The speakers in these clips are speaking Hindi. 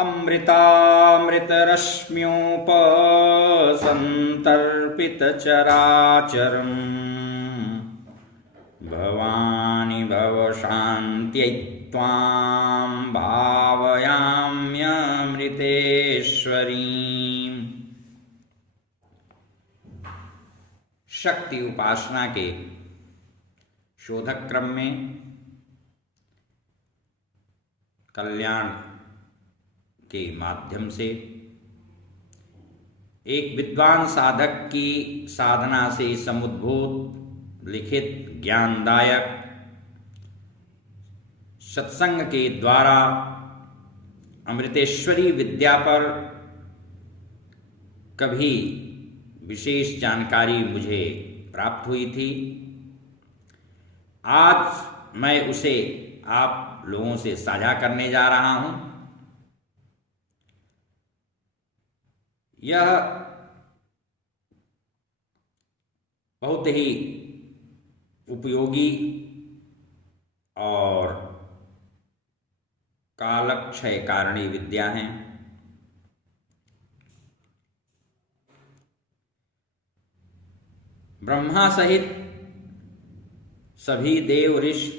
अमृतामृतरश्म्योपसन्तर्पितचराचरम् भवानि भवशान्त्यै त्वां भावयाम्यमृतेश्वरीम्। शक्ति उपासना के शोधक क्रम में कल्याण के माध्यम से एक विद्वान साधक की साधना से समुद्भूत लिखित ज्ञानदायक सत्संग के द्वारा अमृतेश्वरी विद्या पर कभी विशेष जानकारी मुझे प्राप्त हुई थी। आज मैं उसे आप लोगों से साझा करने जा रहा हूं। यह बहुत ही उपयोगी और कालक्षय कारिणी विद्या है। ब्रह्मा सहित सभी देव ऋषि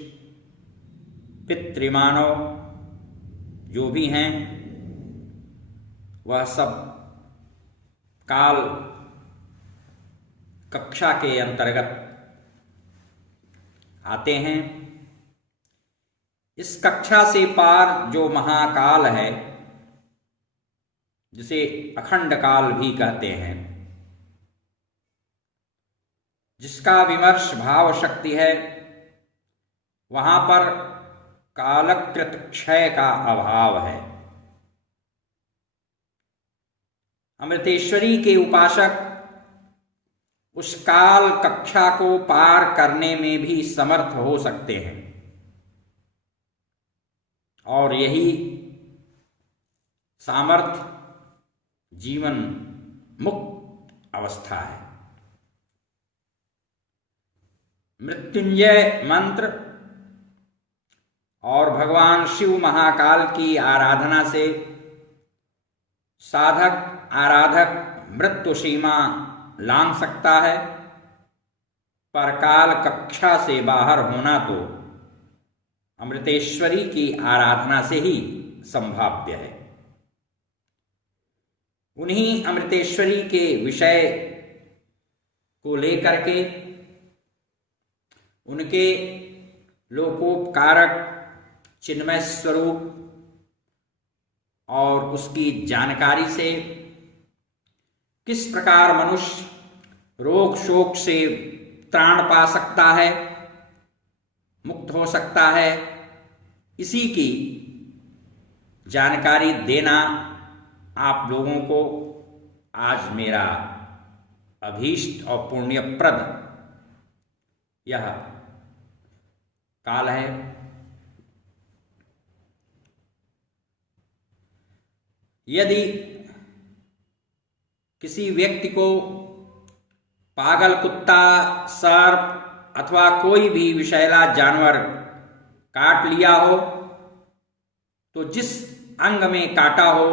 पितृमानव जो भी हैं वह सब काल कक्षा के अंतर्गत आते हैं। इस कक्षा से पार जो महाकाल है, जिसे अखंड काल भी कहते हैं, जिसका विमर्श भाव शक्ति है, वहां पर कालकृत क्षय का अभाव है। अमृतेश्वरी के उपासक उस काल कक्षा को पार करने में भी समर्थ हो सकते हैं और यही सामर्थ्य जीवन मुक्त अवस्था है। मृत्युंजय मंत्र और भगवान शिव महाकाल की आराधना से साधक आराधक मृत्यु सीमा लांघ सकता है, पर काल कक्षा से बाहर होना तो अमृतेश्वरी की आराधना से ही संभाव्य है। उन्हीं अमृतेश्वरी के विषय को लेकर के उनके लोकोपकारक चिन्मय स्वरूप और उसकी जानकारी से किस प्रकार मनुष्य रोग शोक से त्राण पा सकता है, मुक्त हो सकता है, इसी की जानकारी देना आप लोगों को आज मेरा अभीष्ट और पुण्यप्रद यह काल है। यदि किसी व्यक्ति को पागल कुत्ता, सर्प अथवा कोई भी विषैला जानवर काट लिया हो, तो जिस अंग में काटा हो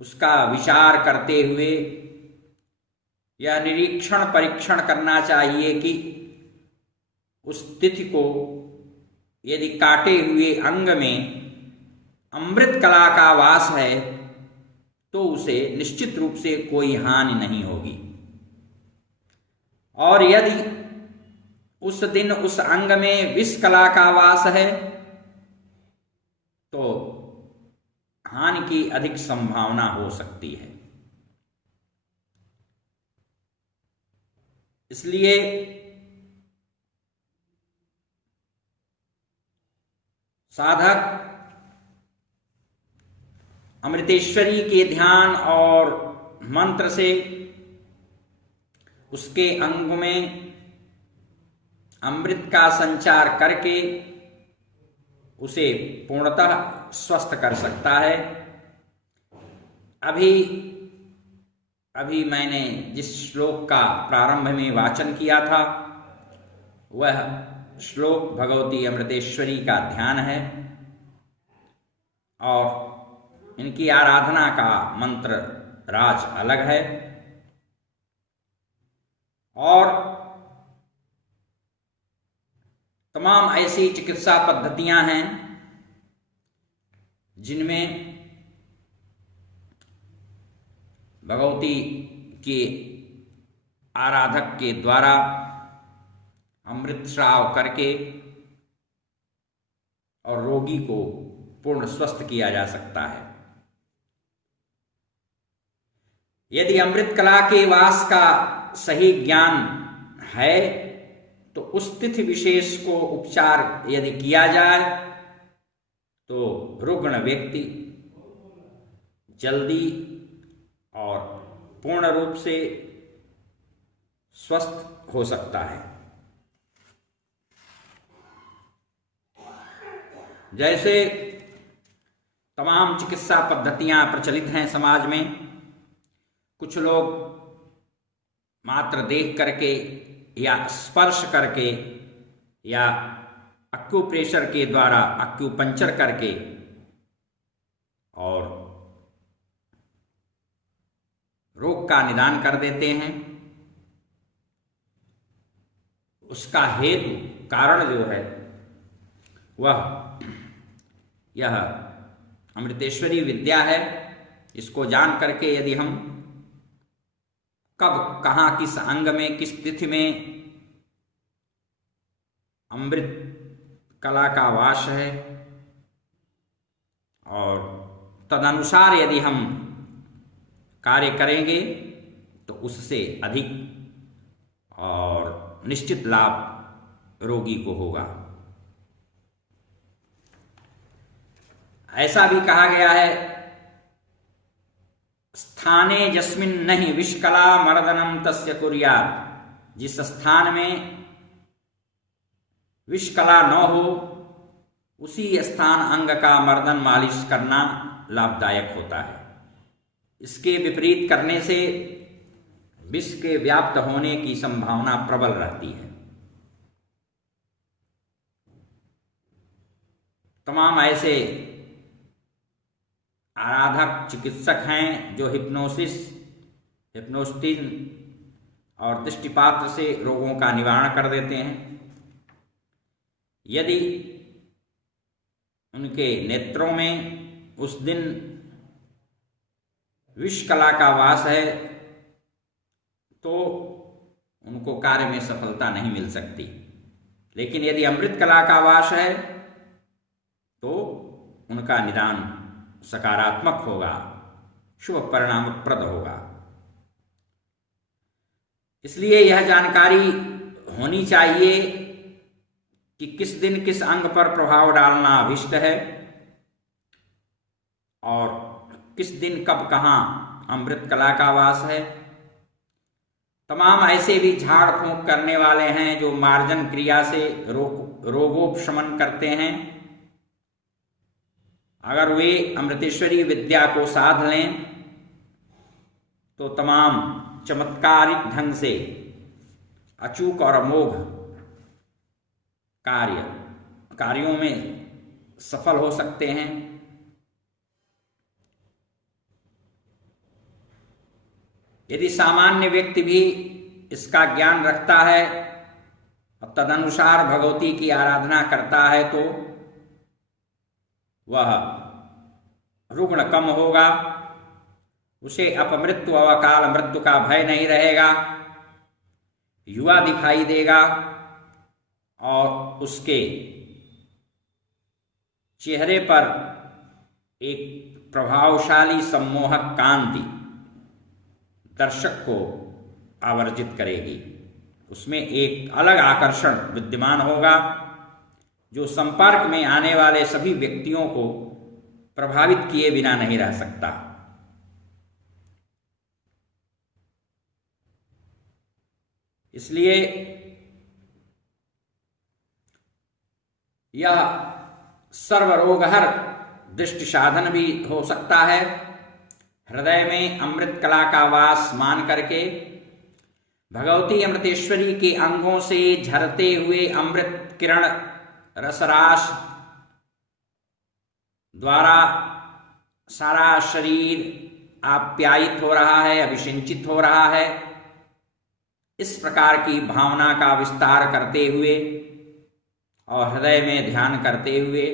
उसका विचार करते हुए यह निरीक्षण परीक्षण करना चाहिए कि उस तिथि को यदि काटे हुए अंग में अमृत कला का वास है तो उसे निश्चित रूप से कोई हानि नहीं होगी, और यदि उस दिन उस अंग में विष कला का वास है तो हानि की अधिक संभावना हो सकती है। इसलिए साधक अमृतेश्वरी के ध्यान और मंत्र से उसके अंग में अमृत का संचार करके उसे पूर्णतः स्वस्थ कर सकता है। अभी मैंने जिस श्लोक का प्रारंभ में वाचन किया था वह श्लोक भगवती अमृतेश्वरी का ध्यान है और इनकी आराधना का मंत्र राज अलग है। और तमाम ऐसी चिकित्सा पद्धतियां हैं जिनमें भगवती के आराधक के द्वारा अमृत श्राव करके और रोगी को पूर्ण स्वस्थ किया जा सकता है। यदि अमृत कला के वास का सही ज्ञान है तो उस तिथि विशेष को उपचार यदि किया जाए तो रुग्ण व्यक्ति जल्दी और पूर्ण रूप से स्वस्थ हो सकता है। जैसे तमाम चिकित्सा पद्धतियां प्रचलित हैं समाज में, कुछ लोग मात्र देख करके या स्पर्श करके या एक्यूप्रेशर के द्वारा एक्यूपंक्चर करके और रोग का निदान कर देते हैं। उसका हेतु कारण जो है वह यह अमृतेश्वरी विद्या है। इसको जान करके यदि हम कब कहाँ किस अंग में किस तिथि में अमृत कला का वास है और तदनुसार यदि हम कार्य करेंगे तो उससे अधिक और निश्चित लाभ रोगी को होगा। ऐसा भी कहा गया है, स्थाने यस्मिन् नहि विष्कला मर्दनम तस्य कुर्यात्। जिस स्थान में विषकला न हो उसी स्थान अंग का मर्दन मालिश करना लाभदायक होता है। इसके विपरीत करने से विष के व्याप्त होने की संभावना प्रबल रहती है। तमाम ऐसे आराधक चिकित्सक हैं जो हिप्नोस्टिन और दृष्टिपात से रोगों का निवारण कर देते हैं। यदि उनके नेत्रों में उस दिन विष कला का वास है तो उनको कार्य में सफलता नहीं मिल सकती, लेकिन यदि अमृत कला का वास है तो उनका निदान सकारात्मक होगा, शुभ परिणामप्रद होगा। इसलिए यह जानकारी होनी चाहिए कि किस दिन किस अंग पर प्रभाव डालना अभिष्ट है और किस दिन कब कहाँ अमृत कला का वास है। तमाम ऐसे भी झाड़ फूंक करने वाले हैं जो मार्जन क्रिया से रोगोपशमन करते हैं। अगर वे अमृतेश्वरी विद्या को साध लें तो तमाम चमत्कारिक ढंग से अचूक और अमोघ कार्यों में सफल हो सकते हैं। यदि सामान्य व्यक्ति भी इसका ज्ञान रखता है और तदनुसार भगवती की आराधना करता है तो वह रुग्ण कम होगा, उसे अपमृत्यु व अकाल मृत्यु का भय नहीं रहेगा, युवा दिखाई देगा और उसके चेहरे पर एक प्रभावशाली सम्मोहक कांति दर्शक को आवर्जित करेगी। उसमें एक अलग आकर्षण विद्यमान होगा जो संपर्क में आने वाले सभी व्यक्तियों को प्रभावित किए बिना नहीं रह सकता। इसलिए यह सर्वरोगहर दृष्टि साधन भी हो सकता है। हृदय में अमृत कला का वास मान करके भगवती अमृतेश्वरी के अंगों से झरते हुए अमृत किरण रसराश द्वारा सारा शरीर आप्यायित हो रहा है, अभिषिंचित हो रहा है। इस प्रकार की भावना का विस्तार करते हुए और हृदय में ध्यान करते हुए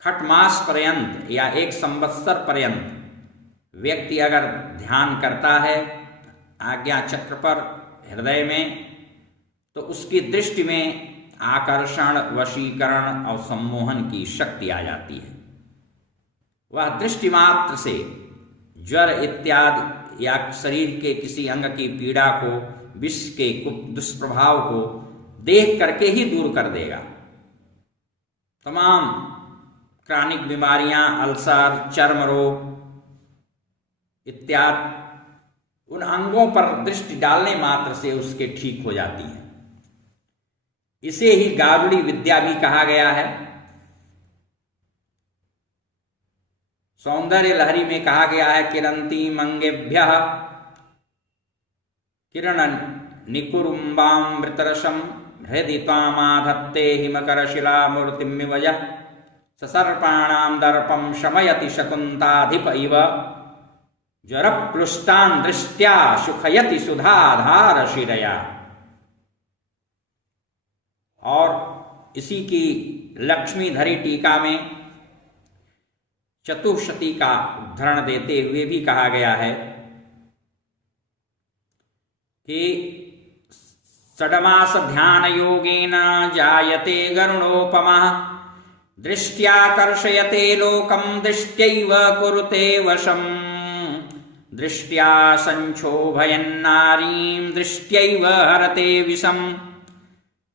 खटमास पर्यंत या 1 संवत्सर पर्यंत व्यक्ति अगर ध्यान करता है आज्ञा चक्र पर हृदय में, तो उसकी दृष्टि में आकर्षण, वशीकरण और सम्मोहन की शक्ति आ जाती है। वह दृष्टि मात्र से ज्वर इत्यादि या शरीर के किसी अंग की पीड़ा को, विष के दुष्प्रभाव को देख करके ही दूर कर देगा। तमाम क्रॉनिक बीमारियां, अल्सर, चर्म रोग इत्यादि उन अंगों पर दृष्टि डालने मात्र से उसके ठीक हो जाती हैं। इसे ही गारुड़ी विद्या भी कहा गया है। सौंदर्य लहरी में कहा गया है, किरंती मंगेभ्यः किरण निकुरुम्बामृतरसम हृदि त्वामाधत्ते हिमकरशिला मूर्तिमिव यः ससर्पाणां दर्पं शमयति शकुन्ताधिप इव ज्वरप्लुष्टान् दृष्ट्या सुखयति सुधाधार शिरया। और इसी की लक्ष्मीधरी टीका में चतुःशती का उद्धरण देते हुए भी कहा गया है कि षड्मास ध्यान योगेन जायते गरुणोपमः दृष्ट्याकर्षयते लोकं दृष्ट्यैव कुरुते वशम् दृष्ट्या संक्षोभयन्नारीं दृष्ट्यैव हरते विषम्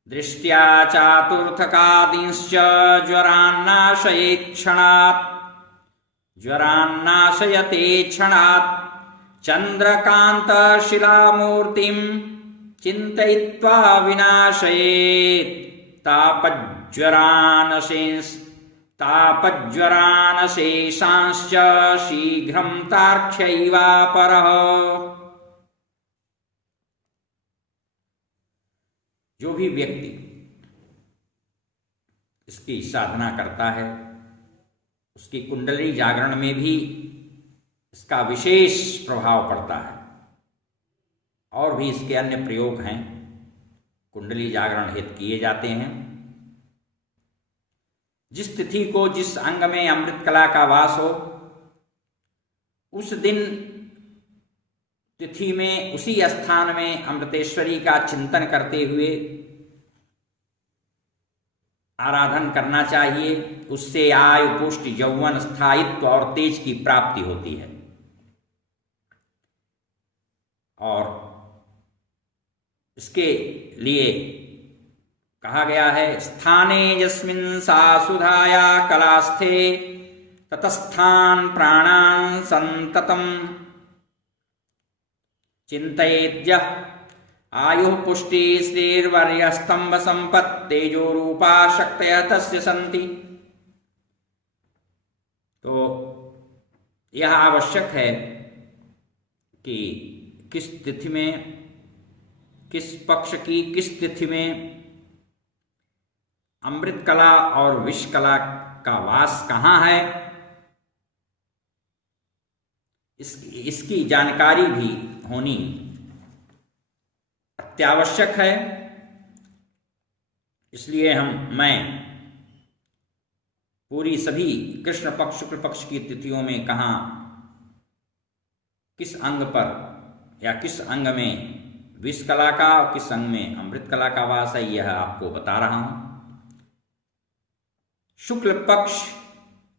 दृष्ट्या चातुर्थकादींश्च ज्वरान्नाशयते क्षणात् चन्द्रकान्तशिलामूर्तिं चिन्तयित्वा विनाशयेत् तापज्वरानशेषांश्च शीघ्रं तार्क्ष्यैवापरः। जो भी व्यक्ति इसकी साधना करता है उसकी कुंडली जागरण में भी इसका विशेष प्रभाव पड़ता है। और भी इसके अन्य प्रयोग हैं, कुंडली जागरण हेतु किए जाते हैं। जिस तिथि को, जिस अंग में अमृत कला का वास हो, उस दिन तिथि में उसी स्थान में अमृतेश्वरी का चिंतन करते हुए आराधन करना चाहिए। उससे आयु, पुष्टि, यौवन, स्थायित्व और तेज की प्राप्ति होती है। और इसके लिए कहा गया है, स्थाने यस्मिन् सा सुधाया कलास्थे ततस्थान प्राणान् संततम् चिंतयेद्यः आयु पुष्टि श्रीर्वर्य स्तंभ संपत् तेजो रूपा शक्तयः तस्य सन्ति। तो यह आवश्यक है कि किस तिथि में, किस पक्ष की किस तिथि में अमृत कला और विष कला का वास कहाँ है, इसकी जानकारी भी होनी अत्यावश्यक है। इसलिए मैं पूरी सभी कृष्ण पक्ष, शुक्ल पक्ष की तिथियों में कहाँ, किस अंग पर या किस अंग में विष कला का और किस अंग में अमृत कला का वास है, यह आपको बता रहा हूं। शुक्ल पक्ष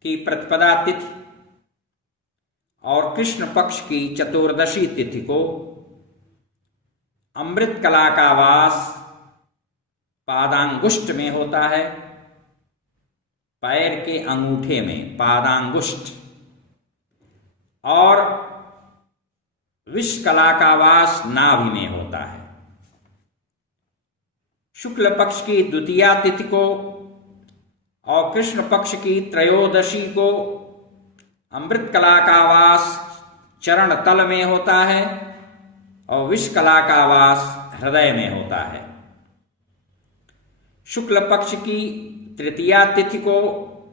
की प्रतिपदा तिथि और कृष्ण पक्ष की चतुर्दशी तिथि को अमृत कला का वास पादांगुष्ठ में होता है, पैर के अंगूठे में पादांगुष्ठ, और विष कला का वास नाभि में होता है। शुक्ल पक्ष की द्वितीया तिथि को और कृष्ण पक्ष की त्रयोदशी को अमृत कला का वास चरण तल में होता है और विष कला का वास हृदय में होता है। शुक्ल पक्ष की तृतीया तिथि को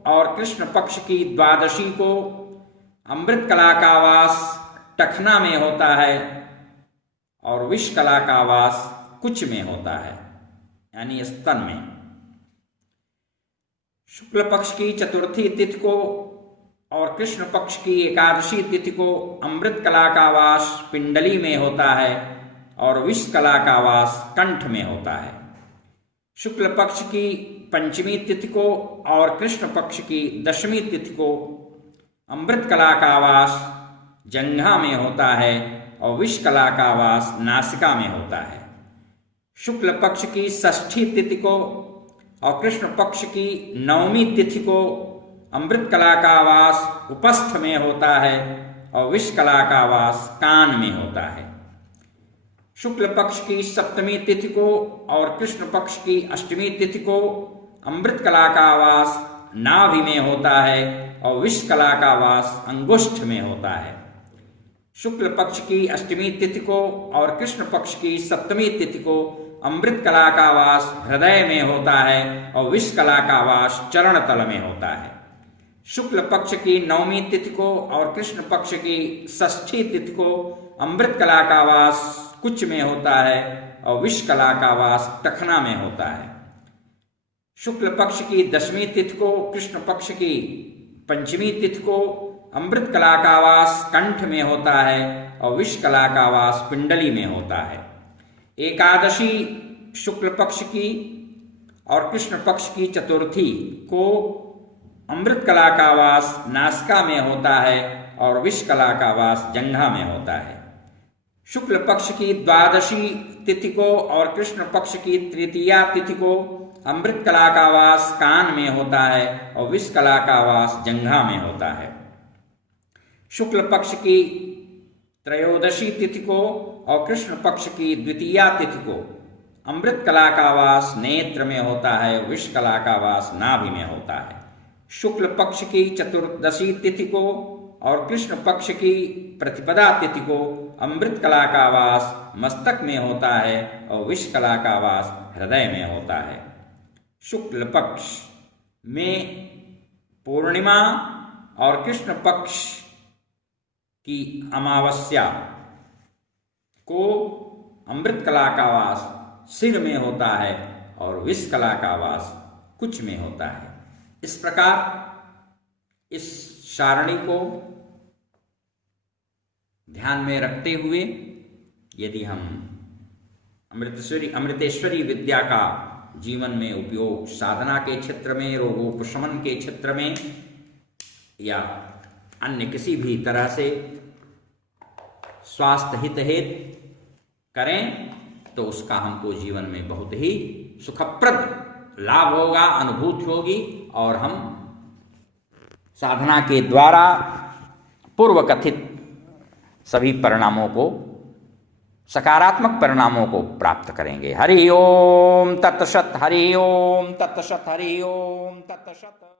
और कृष्ण पक्ष की द्वादशी को अमृत कला का वास टखना में होता है और विष कला का वास कुच में होता है, यानी स्तन में। शुक्ल पक्ष की चतुर्थी तिथि को और कृष्ण पक्ष की एकादशी तिथि को अमृत कला का वास पिंडली में होता है और विष कला का वास कंठ में होता है। शुक्ल पक्ष की पंचमी तिथि को और कृष्ण पक्ष की दशमी तिथि को अमृत कला का वास जंघा में होता है और विष कला का वास नासिका में होता है। शुक्ल पक्ष की षष्ठी तिथि को और कृष्ण पक्ष की नवमी तिथि को अमृत कला का वास उपस्थ में होता है और विष कला का वास कान में होता है। शुक्ल पक्ष की सप्तमी तिथि को और कृष्ण पक्ष की अष्टमी तिथि को अमृत कला का वास नाभि में होता है और विष कला का वास अंगुष्ठ में होता है। शुक्ल पक्ष की अष्टमी तिथि को और कृष्ण पक्ष की सप्तमी तिथि को अमृत कला का वास हृदय में होता है और विष कला का वास चरण तल में होता है। शुक्ल पक्ष की नवमी तिथि को और कृष्ण पक्ष की षष्ठी तिथि को अमृत कला का वास कुच में होता है और विष कला का वास टखना में होता है। शुक्ल पक्ष की दशमी तिथि को कृष्ण पक्ष की पंचमी तिथि को अमृत कला का वास कंठ में होता है और विष कला का वास पिंडली में होता है। एकादशी शुक्ल पक्ष की और कृष्ण पक्ष की चतुर्थी को अमृत कला का वास नासिका में होता है और विष कला का वास जंघा में होता है। शुक्ल पक्ष की द्वादशी तिथि को और कृष्ण पक्ष की तृतीया तिथि को अमृत कला का वास कान में होता है और विष कला का वास जंघा में होता है। शुक्ल पक्ष की त्रयोदशी तिथि को और कृष्ण पक्ष की द्वितीया तिथि को अमृत कला का वास नेत्र में होता है और विष कला का वास नाभि में होता है। शुक्ल पक्ष की चतुर्दशी तिथि को और कृष्ण पक्ष की प्रतिपदा तिथि को अमृत कला का वास मस्तक में होता है और विष कला का वास हृदय में होता है। शुक्ल पक्ष में पूर्णिमा और कृष्ण पक्ष की अमावस्या को अमृत कला का वास सिर में होता है और विष कला का वास कुच में होता है। इस प्रकार इस सारणी को ध्यान में रखते हुए यदि हम अमृतेश्वरी विद्या का जीवन में उपयोग साधना के क्षेत्र में, रोगोपशमन के क्षेत्र में या अन्य किसी भी तरह से स्वास्थ्य हित करें तो उसका हमको जीवन में बहुत ही सुखप्रद लाभ होगा, अनुभूति होगी और हम साधना के द्वारा पूर्व कथित सभी परिणामों को, सकारात्मक परिणामों को प्राप्त करेंगे। हरि ओम तत्सत, हरि ओम तत्सत, हरि ओम तत्सत।